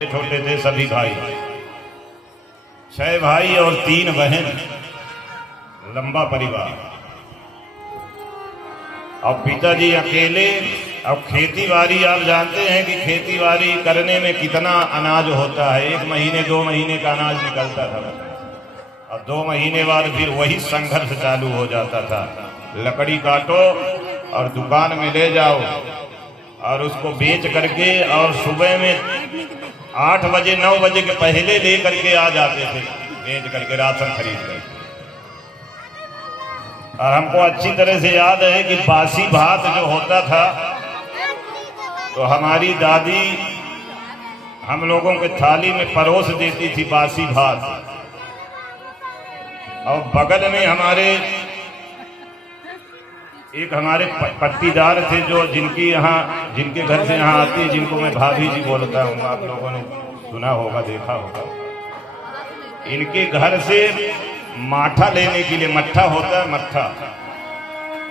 छोटे थे सभी भाई, 6 भाई और 3 बहन, लंबा परिवार। अब पिताजी अकेले। अब खेती बाड़ी आप जानते हैं कि खेती बाड़ी करने में कितना अनाज होता है। 1 महीने 2 महीने का अनाज निकलता था और 2 महीने बाद फिर वही संघर्ष चालू हो जाता था। लकड़ी काटो और दुकान में ले जाओ और उसको बेच करके और सुबह में 8 बजे 9 बजे के पहले ले करके आ जाते थे, बेच करके राशन खरीद करके। और हमको अच्छी तरह से याद है कि बासी भात जो होता था तो हमारी दादी हम लोगों के थाली में परोस देती थी बासी भात। और बगल में हमारे पट्टीदार थे जो जिनके घर से यहाँ आती है, जिनको मैं भाभी जी बोलता हूँ, आप लोगों ने सुना होगा देखा होगा। इनके घर से माठा लेने के लिए, मट्ठा होता है मट्ठा,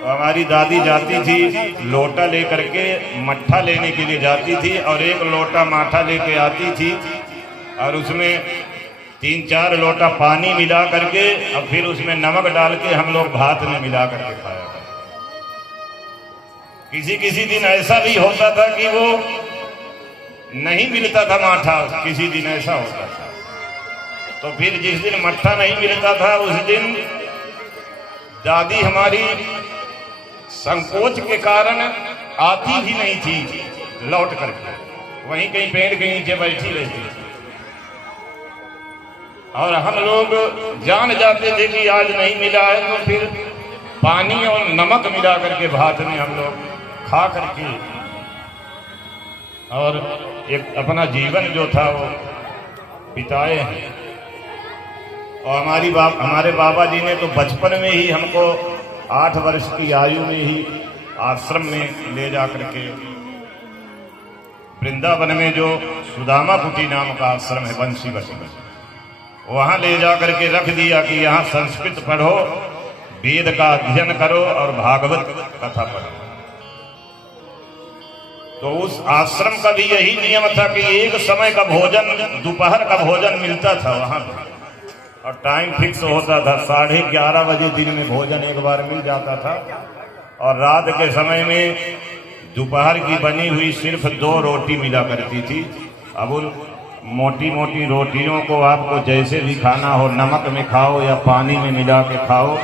तो हमारी दादी जाती थी लोटा लेकर के, मट्ठा लेने के लिए जाती थी और 1 लोटा माठा लेके आती थी और उसमें 3-4 लोटा पानी मिला करके और फिर उसमें नमक डाल के हम लोग भात में मिला करके खाया। किसी दिन ऐसा भी होता था कि वो नहीं मिलता था माठा, किसी दिन ऐसा होता था। तो फिर जिस दिन मट्ठा नहीं मिलता था उस दिन दादी हमारी संकोच के कारण आती ही नहीं थी लौट करके, वहीं कहीं पेड़ के नीचे बैठी रहती थी। और हम लोग जान जाते थे कि आज नहीं मिला है, तो फिर पानी और नमक मिला करके भात में हम लोग खा करके और एक अपना जीवन जो था वो बिताए हैं। और हमारे बाबा जी ने तो बचपन में ही हमको 8 वर्ष की आयु में ही आश्रम में ले जा करके, वृंदावन में जो सुदामा कुटी नाम का आश्रम है बंसीवटी में, वहां ले जा करके रख दिया कि यहाँ संस्कृत पढ़ो, वेद का अध्ययन करो और भागवत कथा पढ़ो। तो उस आश्रम का भी यही नियम था कि एक समय का भोजन, दोपहर का भोजन मिलता था वहां पर और टाइम फिक्स होता था। 11:30 बजे दिन में भोजन एक बार मिल जाता था और रात के समय में दोपहर की बनी हुई सिर्फ 2 रोटी मिला करती थी। अब उन मोटी मोटी रोटियों को आपको जैसे भी खाना हो, नमक में खाओ या पानी में मिला के खाओ,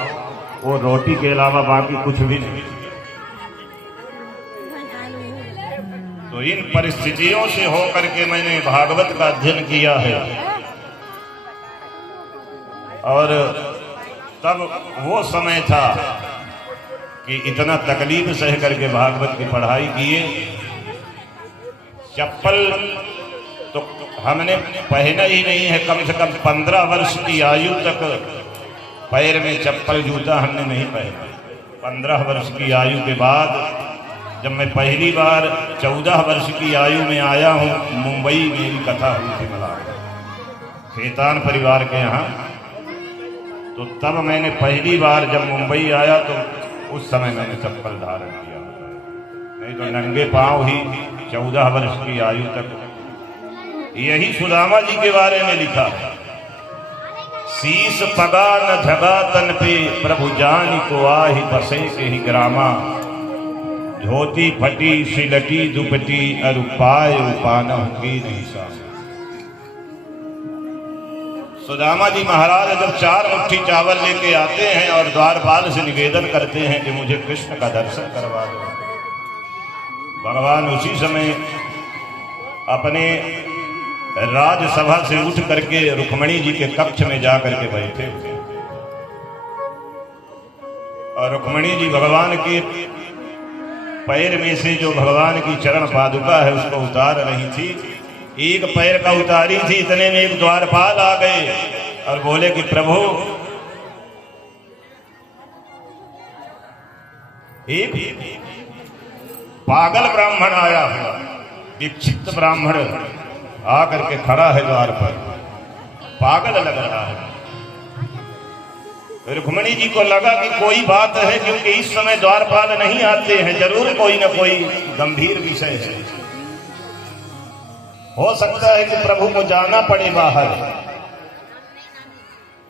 वो रोटी के अलावा बाकी कुछ भी नहीं। तो इन परिस्थितियों से होकर के मैंने भागवत का अध्ययन किया है। और तब वो समय था कि इतना तकलीफ सह करके भागवत की पढ़ाई किए। चप्पल तो हमने पहना ही नहीं है, कम से कम 15 वर्ष की आयु तक पैर में चप्पल जूता हमने नहीं पहना। 15 वर्ष की आयु के बाद जब मैं पहली बार 14 वर्ष की आयु में आया हूँ, मुंबई मेरी कथा हुई थी मलाड, खेतान परिवार के यहाँ। तो तब मैंने पहली बार जब मुंबई आया तो उस समय मैंने चप्पल धारण किया, नहीं तो नंगे पांव ही 14 वर्ष की आयु तक। यही सुदामा जी के बारे में लिखा, शीस पगा न झगा तन पे, प्रभु जानी को आहि बसे के ही ग्रामा, धोती फटी सिलटी दुपटी अरु पाय उपाना की नहीं सा। सुदामा जी महाराज जब 4 मुट्ठी चावल लेके आते हैं और द्वारपाल से निवेदन करते हैं कि मुझे कृष्ण का दर्शन करवा दो, भगवान उसी समय अपने राजसभा से उठ करके रुक्मणी जी के कक्ष में जा करके बैठे और रुक्मणी जी भगवान के पैर में से जो भगवान की चरण पादुका है उसको उतार रही थी। एक पैर का उतारी थी, इतने में एक द्वारपाल आ गए और बोले कि प्रभु, एक पागल ब्राह्मण आया हुआ, विक्षिप्त ब्राह्मण आकर के खड़ा है द्वार पर, पागल लग रहा है। रुक्मणी जी को लगा कि कोई बात है, क्योंकि इस समय द्वारपाल नहीं आते हैं, जरूर कोई न कोई गंभीर विषय है। हो सकता है कि प्रभु को जाना पड़े बाहर,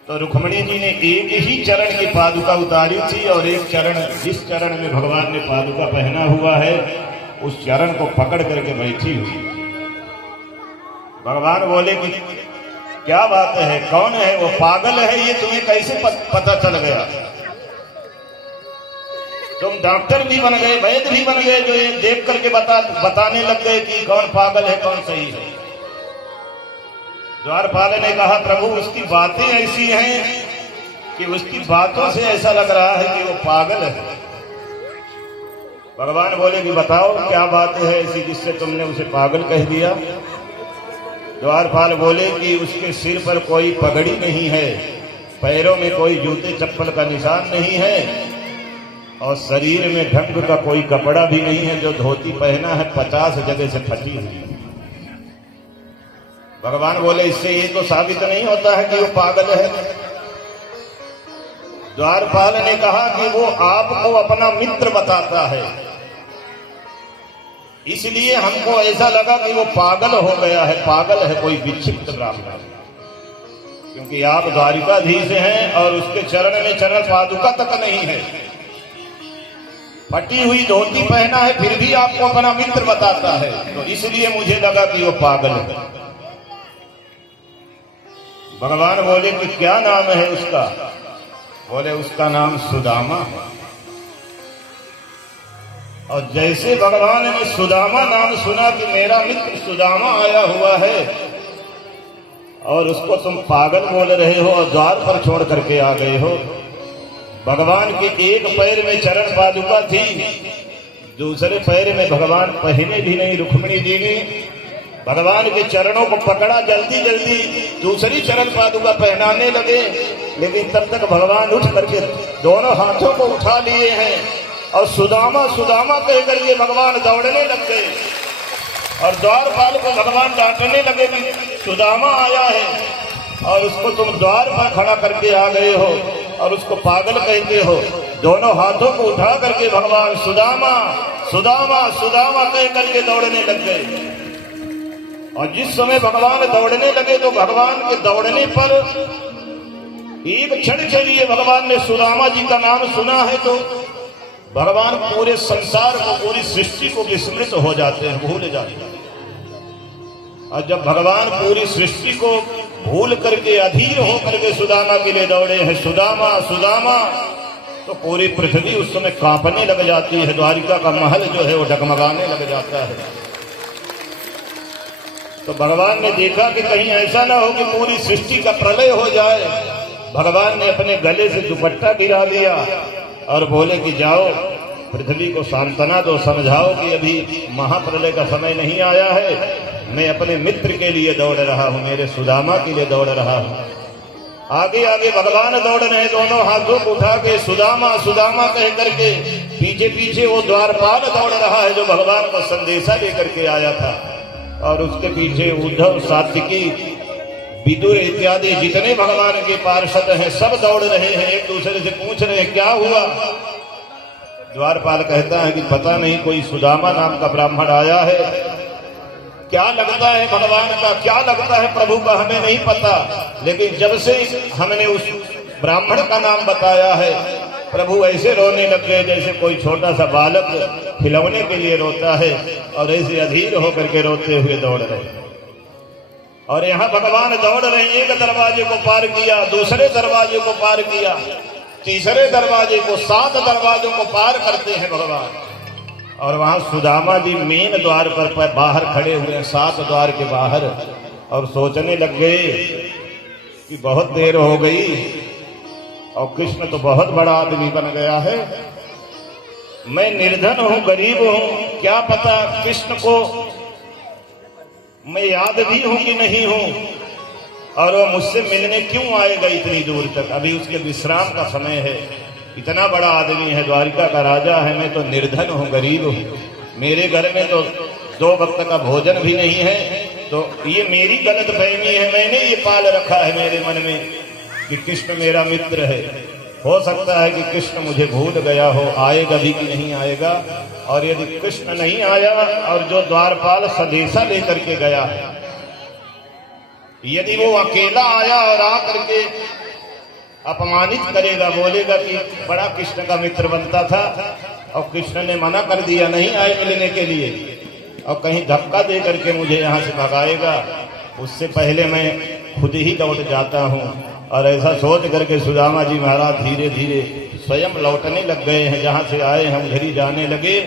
तो रुक्मिणी जी ने एक ही चरण की पादुका उतारी थी और एक चरण, जिस चरण में भगवान ने पादुका पहना हुआ है उस चरण को पकड़ करके बैठी हुई। भगवान बोले कि क्या बात है, कौन है वो, पागल है ये, तुम्हें कैसे पता चल गया? तुम डॉक्टर भी बन गए, वैद्य भी बन गए, जो ये देख करके बताने लग गए कि कौन पागल है कौन सही है। द्वारपाल ने कहा प्रभु उसकी बातें ऐसी हैं कि उसकी बातों से ऐसा लग रहा है कि वो पागल है। भगवान बोले कि बताओ क्या बात है ऐसी जिससे तुमने उसे पागल कह दिया? द्वारपाल बोले कि उसके सिर पर कोई पगड़ी नहीं है, पैरों में कोई जूते चप्पल का निशान नहीं है और शरीर में ढंग का कोई कपड़ा भी नहीं है। जो धोती पहना है 50 जगह से फटी हुई। भगवान बोले इससे ये तो साबित नहीं होता है कि वो पागल है। द्वारपाल ने कहा कि वो आपको अपना मित्र बताता है, इसलिए हमको ऐसा लगा कि वो पागल हो गया है, पागल है कोई विक्षिप्त ब्राह्मण, क्योंकि आप द्वारिकाधीश हैं और उसके चरण में चरण पादुका तक नहीं है, फटी हुई धोती पहना है, फिर भी आपको अपना मित्र बताता है, तो इसलिए मुझे लगा कि वो पागल है। भगवान बोले कि क्या नाम है उसका? बोले उसका नाम सुदामा है। और जैसे भगवान ने सुदामा नाम सुना कि मेरा मित्र सुदामा आया हुआ है और उसको तुम पागल बोल रहे हो और द्वार पर छोड़ करके आ गए हो। भगवान के एक पैर में चरण पादुका थी, दूसरे पैर में भगवान पहने भी नहीं। रुक्मिणी जी ने भगवान के चरणों को पकड़ा, जल्दी जल्दी दूसरी चरण पादुका पहनाने लगे, लेकिन तब तक भगवान उठ करके दोनों हाथों को उठा लिए हैं और सुदामा सुदामा कह करके भगवान दौड़ने लग गए और द्वारपाल को भगवान डांटने लगे कि सुदामा आया है और उसको तुम द्वार पर खड़ा करके आ गए हो और उसको पागल कहते हो। दोनों हाथों को उठा करके भगवान सुदामा सुदामा सुदामा कह करके दौड़ने लग गए। और जिस समय भगवान दौड़ने लगे तो भगवान के दौड़ने पर एक क्षण के लिए भगवान ने सुदामा जी का नाम सुना है तो भगवान पूरे संसार को, पूरी सृष्टि को विस्मृत हो जाते हैं, भूल जाते हैं। और जब भगवान पूरी सृष्टि को भूल करके अधीर होकर के सुदामा के लिए दौड़े हैं, सुदामा सुदामा, तो पूरी पृथ्वी उस समय कांपने लग जाती है। द्वारिका का महल जो है वो डगमगाने लग जाता है। तो भगवान ने देखा कि कहीं ऐसा ना हो कि पूरी सृष्टि का प्रलय हो जाए। भगवान ने अपने गले से दुपट्टा गिरा दिया और बोले कि जाओ पृथ्वी को सांत्वना दो, समझाओ कि अभी महाप्रलय का समय नहीं आया है। मैं अपने मित्र के लिए दौड़ रहा हूं, मेरे सुदामा के लिए दौड़ रहा हूं। आगे आगे भगवान दौड़ रहे, दोनों हाथों को उठा के सुदामा सुदामा कह करके। पीछे पीछे वो द्वारपाल दौड़ रहा है जो भगवान को संदेशा लेकर के आया था, और उसके पीछे उद्धव, सात्विकी, विदुर इत्यादि जितने भगवान के पार्षद हैं सब दौड़ रहे हैं, एक दूसरे से पूछ रहे हैं क्या हुआ। द्वारपाल कहता है कि पता नहीं, कोई सुदामा नाम का ब्राह्मण आया है, क्या लगता है भगवान का, क्या लगता है प्रभु का, हमें नहीं पता, लेकिन जब से हमने उस ब्राह्मण का नाम बताया है प्रभु ऐसे रोने लग गए जैसे कोई छोटा सा बालक खिलौने के लिए रोता है, और ऐसे अधीर होकर के रोते हुए दौड़ रहे। और यहाँ भगवान दौड़ रहे हैं, एक दरवाजे को पार किया, दूसरे दरवाजे को पार किया, तीसरे दरवाजे को, 7 दरवाजों को पार करते हैं भगवान। और वहां सुदामा जी मेन द्वार पर बाहर खड़े हुए हैं, 7 द्वार के बाहर, और सोचने लग गए कि बहुत देर हो गई और कृष्ण तो बहुत बड़ा आदमी बन गया है, मैं निर्धन हूं, गरीब हूं, क्या पता कृष्ण को मैं याद भी हूं कि नहीं हूं, और वो मुझसे मिलने क्यों आएगा इतनी दूर तक, अभी उसके विश्राम का समय है। इतना बड़ा आदमी है, द्वारिका का राजा है, मैं तो निर्धन हूं, गरीब हूं, मेरे घर में तो 2 वक्त का भोजन भी नहीं है, तो ये मेरी गलत फहमी है, मैंने ये पाल रखा है मेरे मन में कि कृष्ण मेरा मित्र है। हो सकता है कि कृष्ण मुझे भूल गया हो, आएगा भी कि नहीं आएगा। और यदि कृष्ण नहीं आया और जो द्वारपाल संदेशा लेकर के गया यदि वो अकेला आया और आकर के अपमानित करेगा, बोलेगा कि बड़ा कृष्ण का मित्र बनता था और कृष्ण ने मना कर दिया, नहीं आए मिलने के लिए, और कहीं धक्का दे करके मुझे यहाँ से भगाएगा, उससे पहले मैं खुद ही लौट जाता हूँ। और ऐसा सोच करके सुदामा जी महाराज धीरे धीरे स्वयं लौटने लग गए हैं। जहाँ से आए हैं उधर ही जाने लगे।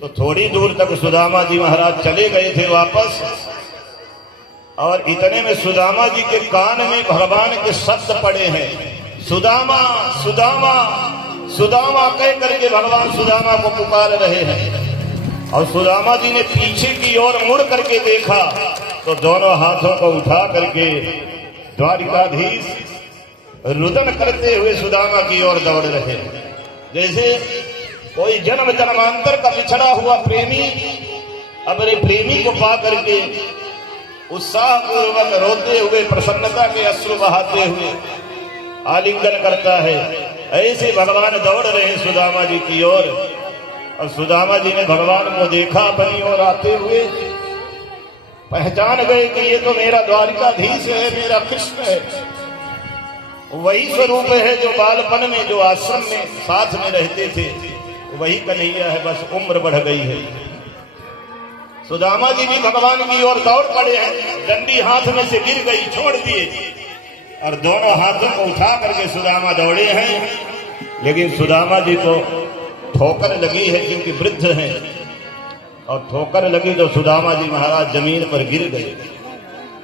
तो थोड़ी दूर तक सुदामा जी महाराज चले गए थे वापस, और इतने में सुदामा जी के कान में भगवान के शब्द पड़े हैं, सुदामा सुदामा सुदामा कह करके भगवान सुदामा को पुकार रहे हैं। और सुदामा जी ने पीछे की ओर मुड़ करके देखा तो दोनों हाथों को उठा करके द्वारिकाधीश रुदन करते हुए सुदामा की ओर दौड़ रहे हैं। जैसे कोई जन्म जन्मांतर का बिछड़ा हुआ प्रेमी अपने प्रेमी को पा करके उत्साह पूर्वक रोते हुए, प्रसन्नता के अश्रु बहाते हुए आलिंगन करता है, ऐसे भगवान दौड़ रहे हैं सुदामा जी की ओर। और सुदामा जी ने भगवान को देखा अपनी ओर आते हुए, पहचान गए कि ये तो मेरा द्वारिकाधीश है, मेरा कृष्ण है, वही स्वरूप है जो बालपन में, जो आश्रम में साथ में रहते थे, वही कन्हैया है, बस उम्र बढ़ गई है। सुदामा जी भी भगवान की ओर दौड़ पड़े हैं, डंडी हाथ में से गिर गई, छोड़ दिए, और दोनों हाथों को उठा करके सुदामा दौड़े हैं। लेकिन सुदामा जी को ठोकर लगी है क्योंकि वृद्ध हैं, और ठोकर लगी तो सुदामा जी महाराज जमीन पर गिर गए।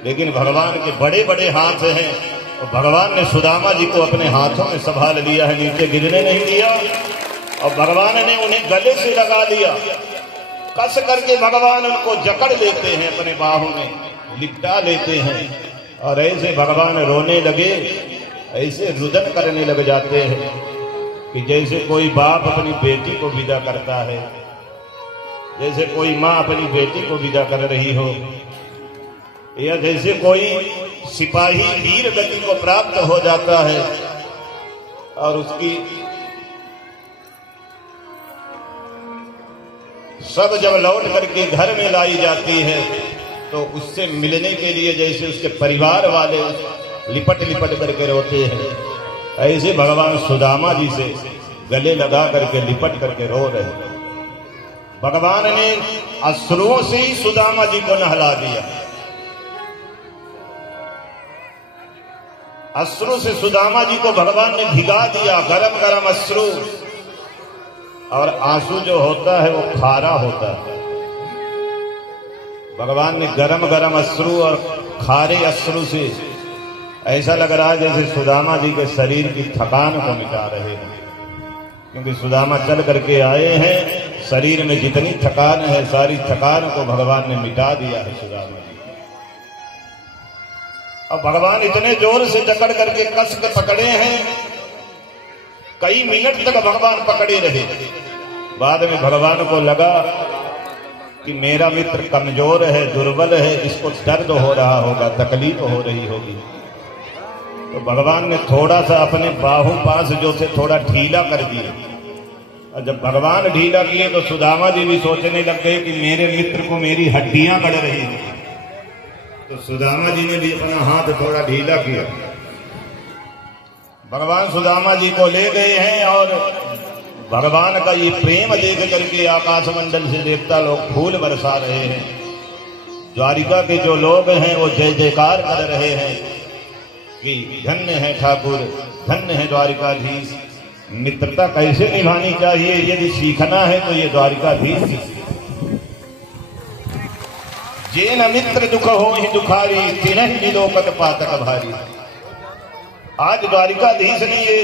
लेकिन भगवान के बड़े बड़े हाथ हैं, और भगवान ने सुदामा जी को अपने हाथों में संभाल लिया है, नीचे गिरने नहीं दिया, और भगवान ने उन्हें गले से लगा लिया। कस करके भगवान उनको जकड़ लेते हैं, अपने बाहों में लिपटा लेते हैं, और ऐसे भगवान रोने लगे, ऐसे रुदन करने लग जाते हैं कि जैसे कोई बाप अपनी बेटी को विदा करता है, जैसे कोई माँ अपनी बेटी को विदा कर रही हो, या जैसे कोई सिपाही वीर गति को प्राप्त हो जाता है और उसकी सब जब लौट करके घर में लाई जाती है तो उससे मिलने के लिए जैसे उसके परिवार वाले लिपट लिपट करके रोते हैं, ऐसे भगवान सुदामा जी से गले लगा करके लिपट करके रो रहे हैं। भगवान ने अश्रुओं से ही सुदामा जी को नहला दिया, अश्रु से सुदामा जी को भगवान ने भिगा दिया, गरम गरम अश्रु। और आंसू जो होता है वो खारा होता है, भगवान ने गरम गरम अश्रु और खारे अश्रु से ऐसा लग रहा है जैसे सुदामा जी के शरीर की थकान को मिटा रहे हैं, क्योंकि सुदामा चल करके आए हैं, शरीर में जितनी थकान है सारी थकान को भगवान ने मिटा दिया है सुदामा जी। अब भगवान इतने जोर से जकड़ करके कस के पकड़े हैं, कई मिनट तक भगवान पकड़े रहे। बाद में भगवान को लगा कि मेरा मित्र कमजोर है, दुर्बल है, इसको दर्द हो रहा होगा, तकलीफ हो रही होगी। तो भगवान ने थोड़ा सा अपने बाहु पास जो थे थोड़ा ढीला कर दिए, और जब भगवान ढीला किए तो सुदामा जी भी सोचने लग गए कि मेरे मित्र को मेरी हड्डियां गड़ रही हैं। तो सुदामा जी ने भी अपना हाथ थोड़ा ढीला किया। भगवान सुदामा जी को ले गए हैं, और भगवान का ये प्रेम देख करके आकाश मंडल से देवता लोग फूल बरसा रहे हैं। द्वारिका के जो लोग हैं वो जय जयकार कर रहे हैं कि धन्य है ठाकुर, धन्य है द्वारिकाधीश। मित्रता कैसे निभानी चाहिए यदि सीखना है तो ये द्वारिकाधीश। जे न मित्र दुख हो ही दुखारी, तिन्ह निलोकत पातक भारी। आज द्वारिकाधीश ने ये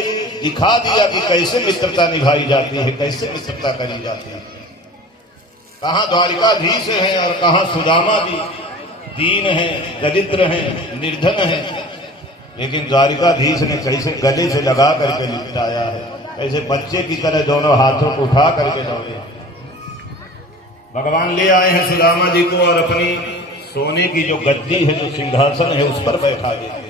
दिखा दिया कि कैसे मित्रता निभाई जाती है, कैसे मित्रता करी जाती है। कहाँ द्वारिकाधीश हैं और कहाँ सुदामा जी दीन हैं, दरिद्र हैं, निर्धन हैं, लेकिन द्वारिकाधीश ने कैसे गले से लगा करके निपटाया है, ऐसे बच्चे की तरह दोनों हाथों को उठा करके दौड़े। भगवान ले आए हैं सुदामा जी को, और अपनी सोने की जो गद्दी है, जो सिंहासन है, उस पर बैठा देते हैं।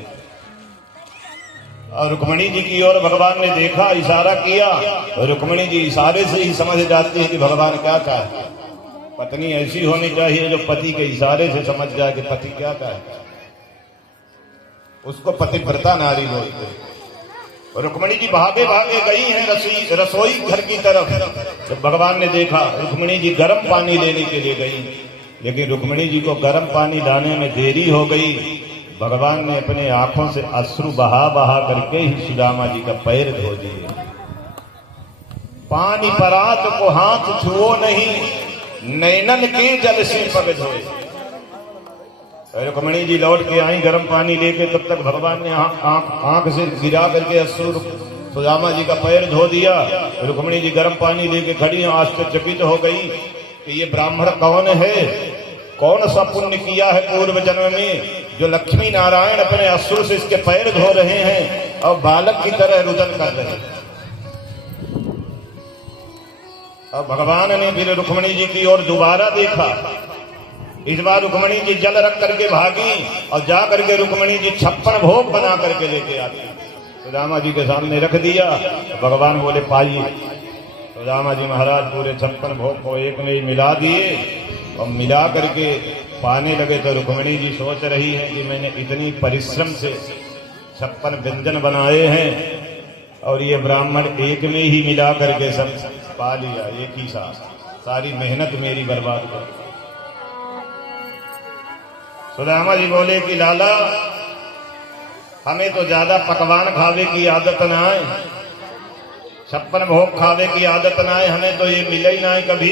और रुक्मिणी जी की ओर भगवान ने देखा, इशारा किया, और रुक्मिणी जी इशारे से ही समझ जाती है कि भगवान क्या चाहते हैं। पत्नी ऐसी होनी चाहिए जो पति के इशारे से समझ जाए कि पति क्या चाहता है। उसको पतिव्रता नारी बोलते। रुक्मिणी जी भागे भागे गई हैं रसोई घर की तरफ। जब भगवान ने देखा, रुक्मिणी जी गर्म पानी लेने के लिए गई, लेकिन रुक्मिणी जी को गर्म पानी लाने में देरी हो गई। भगवान ने अपने आंखों से अश्रु बहा बहा करके ही सुदामा जी का पैर धो दिए। पानी परात को हाथ छुओ नहीं, नैनन के जल से पग धोए। रुक्मिणी जी लौट के आई गर्म पानी लेके, तब तक भगवान ने आंख से गिरा करके अश्रु सुदामा जी का पैर धो दिया। रुक्मिणी जी गर्म पानी लेके खड़ी आश्चर्यचकित हो गई कि ये ब्राह्मण कौन है, कौन सा पुण्य किया है पूर्व जन्म में, जो लक्ष्मी नारायण अपने अश्रु से इसके पैर धो रहे हैं और बालक की तरह रुदन कर रहे हैं। अब भगवान ने फिर रुक्मिणी जी की ओर दोबारा देखा। इस बार रुक्मिणी जी जल रख करके भागी और जा करके रुक्मिणी जी 56 भोग बना करके लेके आती। सुदामा जी के सामने रख दिया। भगवान बोले पाइए। सुदामा जी महाराज पूरे 56 भोग को एक में ही मिला दिए और मिला करके पाने लगे। तो रुक्मिणी जी सोच रही है कि मैंने इतनी परिश्रम से 56 व्यंजन बनाए हैं और ये ब्राह्मण एक में ही मिला करके सब पा लिया, एक ही साथ, सारी मेहनत मेरी बर्बाद कर। सुदामा जी बोले कि लाला, हमें तो ज्यादा पकवान खावे की आदत ना है, 56 भोग खावे की आदत ना है, हमें तो ये मिले ही ना है कभी।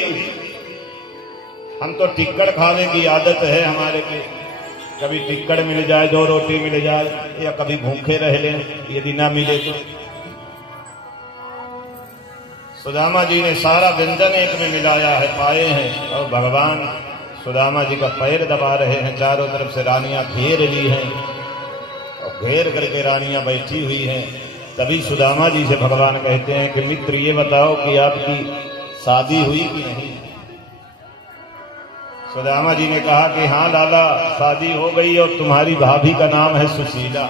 हम तो टिक्कड़ खावे की आदत है हमारे के, कभी टिक्कड़ मिल जाए, 2 रोटी मिल जाए, या कभी भूखे रह लें यदि ना मिले तो। सुदामा जी ने सारा व्यंजन एक में मिलाया है, पाए हैं, और भगवान सुदामा जी का पैर दबा रहे हैं। चारों तरफ से रानियां घेर ली हैं और घेर करके रानियां बैठी हुई हैं। तभी सुदामा जी से भगवान कहते हैं कि मित्र, ये बताओ कि आपकी शादी हुई कि नहीं। सुदामा जी ने कहा कि हाँ लाला, शादी हो गई और तुम्हारी भाभी का नाम है सुशीला।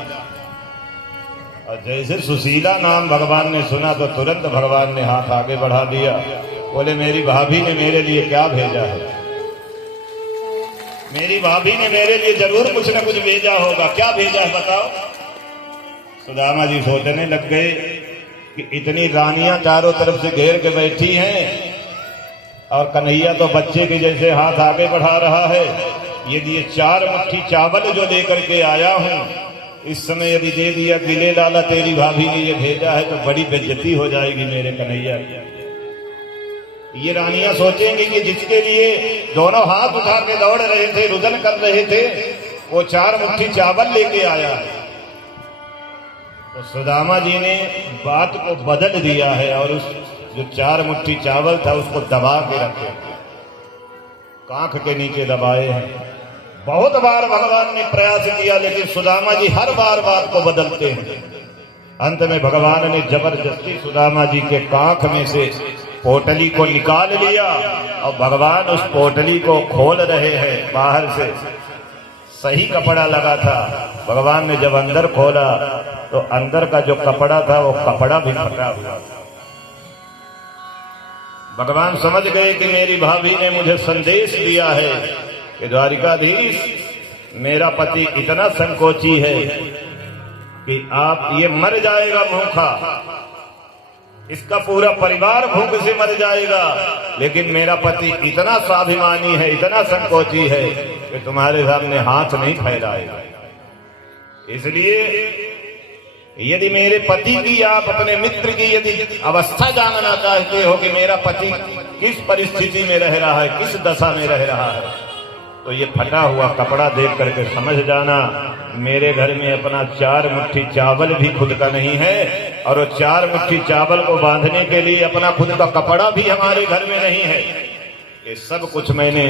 और जैसे सुशीला नाम भगवान ने सुना तो तुरंत भगवान ने हाथ आगे बढ़ा दिया। बोले मेरी भाभी ने मेरे लिए क्या भेजा है, मेरी भाभी ने मेरे लिए जरूर कुछ न कुछ भेजा होगा, क्या भेजा है बताओ। सुदामा जी सोचने लग गए कि इतनी रानियां चारों तरफ से घेर के बैठी हैं और कन्हैया तो बच्चे के जैसे हाथ आगे बढ़ा रहा है। यदि ये 4 मुट्ठी चावल जो लेकर के आया हूं, इस समय यदि दे दिया कि ले लाला तेरी भाभी ने ये भेजा है, तो बड़ी बेइज्जती हो जाएगी मेरे कन्हैया। ये रानियां सोचेंगी कि जिसके लिए दोनों हाथ उठा के दौड़ रहे थे, रुदन कर रहे थे, वो 4 मुट्ठी चावल लेके आया है। तो सुदामा जी ने बात को बदल दिया है और उस जो 4 मुट्ठी चावल था उसको दबा के रखे, कांख के नीचे दबाए हैं। बहुत बार भगवान ने प्रयास किया, लेकिन सुदामा जी हर बार बात को बदलते हैं। अंत में भगवान ने जबरदस्ती सुदामा जी के कांख में से पोटली को निकाल लिया और भगवान उस पोटली को खोल रहे हैं बाहर से। सही कपड़ा लगा था। भगवान ने जब अंदर खोला तो अंदर का जो कपड़ा था वो कपड़ा भी फटा हुआ था। भगवान समझ गए कि मेरी भाभी ने मुझे संदेश दिया है कि द्वारिकाधीश, मेरा पति इतना संकोची है कि आप ये मर जाएगा भूखा, इसका पूरा परिवार भूख से मर जाएगा, लेकिन मेरा पति इतना स्वाभिमानी है, इतना संकोची है कि तुम्हारे सामने हाथ नहीं फैलाएगा। इसलिए यदि मेरे पति की, आप अपने मित्र की यदि अवस्था जानना चाहते हो कि मेरा पति किस परिस्थिति में रह रहा है, किस दशा में रह रहा है, तो ये फटा हुआ कपड़ा देख करके समझ जाना मेरे घर में अपना 4 मुट्ठी चावल भी खुद का नहीं है, और वो 4 मुट्ठी चावल को बांधने के लिए अपना खुद का कपड़ा भी हमारे घर में नहीं है। ये सब कुछ मैंने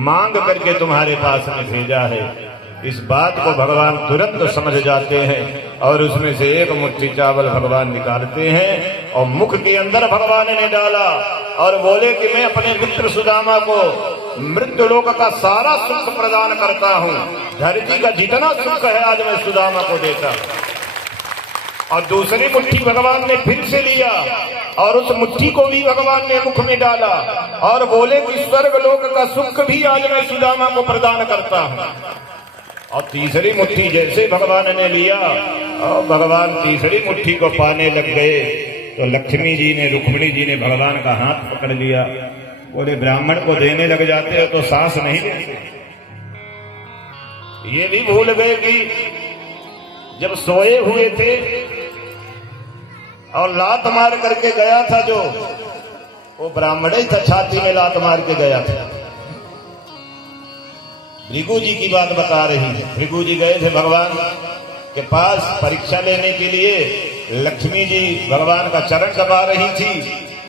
मांग करके तुम्हारे पास में भेजा है। इस बात को भगवान तुरंत समझ जाते हैं और उसमें से 1 मुट्ठी चावल भगवान निकालते हैं और मुख के अंदर भगवान ने डाला और बोले कि मैं अपने मित्र सुदामा को मृत्यु लोक का सारा सुख प्रदान करता हूँ, धरती का जितना सुख है आज मैं सुदामा को देता हूँ। और दूसरी मुट्ठी भगवान ने फिर से लिया और उस मुट्ठी को भी भगवान ने मुख में डाला और बोले कि स्वर्ग लोक का सुख भी आज मैं सुदामा को प्रदान करता हूँ। और तीसरी मुट्ठी जैसे भगवान ने लिया और भगवान तीसरी मुट्ठी को पाने लग गए तो लक्ष्मी जी ने, रुक्मिणी जी ने भगवान का हाथ पकड़ लिया। बोले ब्राह्मण को देने लग जाते हो तो सांस नहीं लेते। ये भी भूल गए कि जब सोए हुए थे और लात मार करके गया था जो, वो ब्राह्मण ही था, छाती में लात मार के गया था। भृगु जी की बात बता रही है। भृगु जी गए थे भगवान के पास परीक्षा लेने के लिए। लक्ष्मी जी भगवान का चरण दबा रही थी